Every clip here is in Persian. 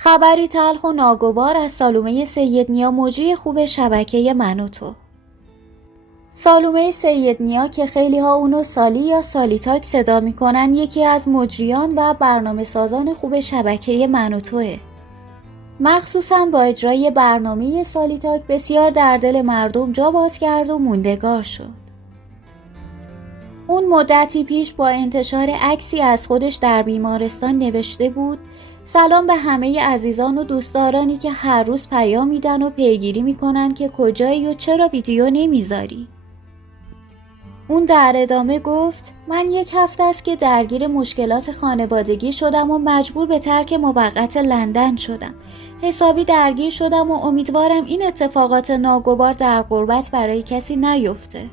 خبری تلخ و ناگوار از سالومه سیدنیا، مجری خوب شبکه من و تو. سالومه سیدنیا که خیلی ها اونو سالی یا سالیتاک صدا میکنن، یکی از مجریان و برنامه سازان خوب شبکه من و توه. مخصوصاً با اجرای برنامه سالیتاک بسیار در دل مردم جا باز کرد و موندگار شد. اون مدتی پیش با انتشار عکسی از خودش در بیمارستان نوشته بود: سلام به همه عزیزان و دوستدارانی که هر روز پیام میدن و پیگیری میکنن که کجایی و چرا ویدیو نمیذاری. اون در ادامه گفت: من 1 هفته است که درگیر مشکلات خانوادگی شدم و مجبور به ترک موقت لندن شدم. حسابی درگیر شدم و امیدوارم این اتفاقات ناگوار در غربت برای کسی نیفته.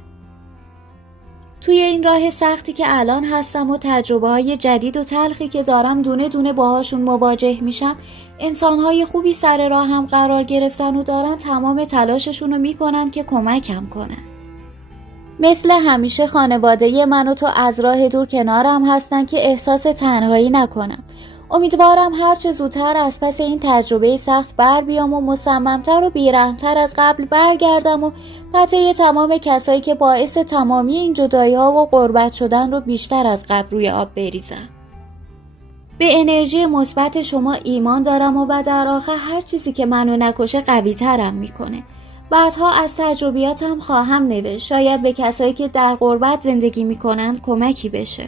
توی این راه سختی که الان هستم و تجربه‌های جدید و تلخی که دارم دونه دونه باهاشون مواجه میشم، انسان‌های خوبی سر راهم قرار گرفتن و دارن تمام تلاششون رو میکنن که کمکم کنن. مثل همیشه خانواده من و تو از راه دور کنارم هستن که احساس تنهایی نکنم. امیدوارم هرچه زودتر از پس این تجربه سخت بر بیام و مصممتر و بیرحمتر از قبل برگردم و پته تمام کسایی که باعث تمامی این جدایی ها و غربت شدن رو بیشتر از قبل روی آب بریزم. به انرژی مثبت شما ایمان دارم و در آخر هر چیزی که منو نکشه قوی ترم میکنه. بعدها از تجربیاتم خواهم نوشت، شاید به کسایی که در غربت زندگی میکنند کمکی بشه.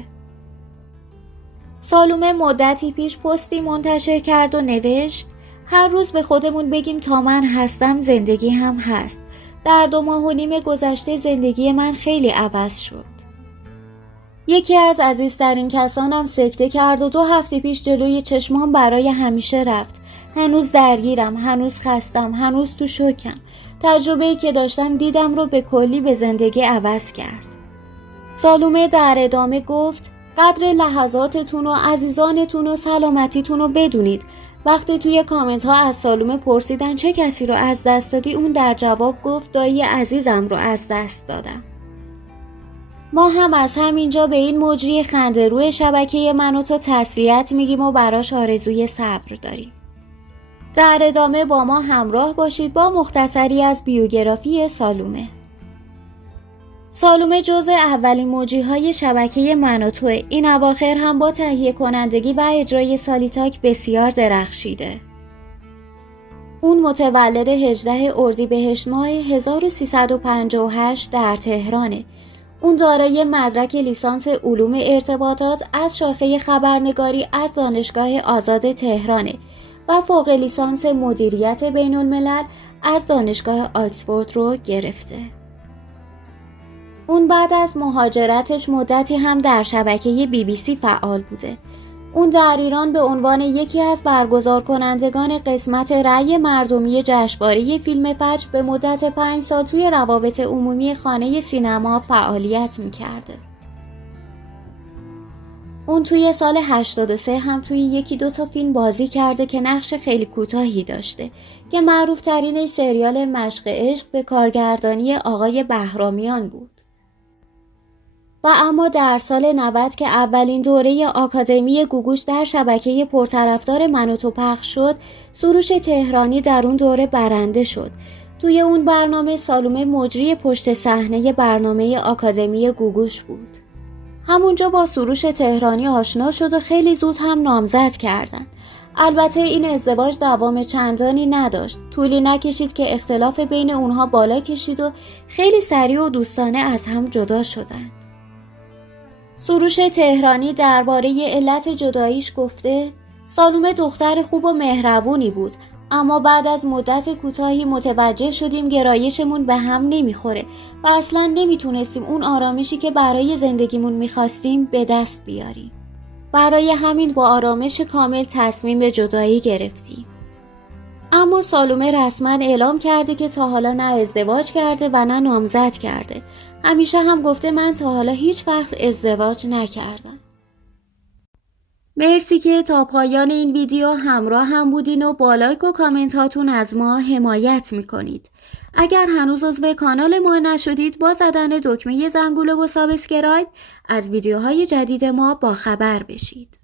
سالومه مدتی پیش پستی منتشر کرد و نوشت: هر روز به خودمون بگیم تا من هستم زندگی هم هست. در 2.5 ماه گذشته زندگی من خیلی عوض شد. یکی از عزیزترین کسانم سکته کرد و 2 هفته پیش جلوی چشمام برای همیشه رفت. هنوز درگیرم، هنوز خستم، هنوز تو شوکم. تجربه‌ای که داشتم دیدم رو به کلی به زندگی عوض کرد. سالومه در ادامه گفت: قدر لحظاتتون و عزیزانتون و سلامتیتون رو بدونید. وقتی توی کامنت ها از سالومه پرسیدن چه کسی رو از دست دادی، اون در جواب گفت: دایی عزیزم رو از دست دادم. ما هم از همینجا به این مجری خنده‌روی شبکه من و تو تسلیت میگیم و براش آرزوی صبر داریم. در ادامه با ما همراه باشید با مختصری از بیوگرافی سالومه. سالومه جزء اولین مجری‌های شبکه من و توه. این اواخر هم با تهیه کنندگی و اجرای سالیتاک بسیار درخشیده. اون متولد 18 اردیبهشت ماه 1358 در تهرانه. اون دارای مدرک لیسانس علوم ارتباطات از شاخه خبرنگاری از دانشگاه آزاد تهرانه و فوق لیسانس مدیریت بین الملل از دانشگاه آکسفورد رو گرفته. اون بعد از مهاجرتش مدتی هم در شبکه BBC فعال بوده. اون در ایران به عنوان یکی از برگزار کنندگان قسمت رأی مردمی جشنواره فیلم فجر به مدت 5 سال توی روابط عمومی خانه سینما فعالیت می‌کرده. اون توی سال 83 هم توی 1-2 تا فیلم بازی کرده که نقش خیلی کوتاهی داشته که معروف ترینش سریال مشق عشق به کارگردانی آقای بهرامیان بود. و اما در سال 90 که اولین دوره آکادمی گوگوش در شبکه پرطرفدار من و تو پخش شد، سروش تهرانی در اون دوره برنده شد. توی اون برنامه سالومه مجری پشت صحنه برنامه آکادمی گوگوش بود. همونجا با سروش تهرانی آشنا شد و خیلی زود هم نامزد کردن. البته این ازدواج دوام چندانی نداشت. طولی نکشید که اختلاف بین اونها بالا کشید و خیلی سریع و دوستانه از هم جدا شدن. سروش تهرانی درباره علت جداییش گفته: سالومه دختر خوب و مهربونی بود، اما بعد از مدت کوتاهی متوجه شدیم گرایشمون به هم نمیخوره و اصلاً نمیتونستیم اون آرامشی که برای زندگیمون میخواستیم به دست بیاریم. برای همین با آرامش کامل تصمیم به جدایی گرفتیم. اما سالومه رسما اعلام کرده که تا حالا نه ازدواج کرده و نه نامزد کرده. همیشه هم گفته من تا حالا هیچ وقت ازدواج نکردم. مرسی که تا پایان این ویدیو همراه هم بودین و با لایک و کامنت هاتون از ما حمایت میکنید. اگر هنوز عضو کانال ما نشدید با زدن دکمه زنگوله و سابسکرایب از ویدیوهای جدید ما با خبر بشید.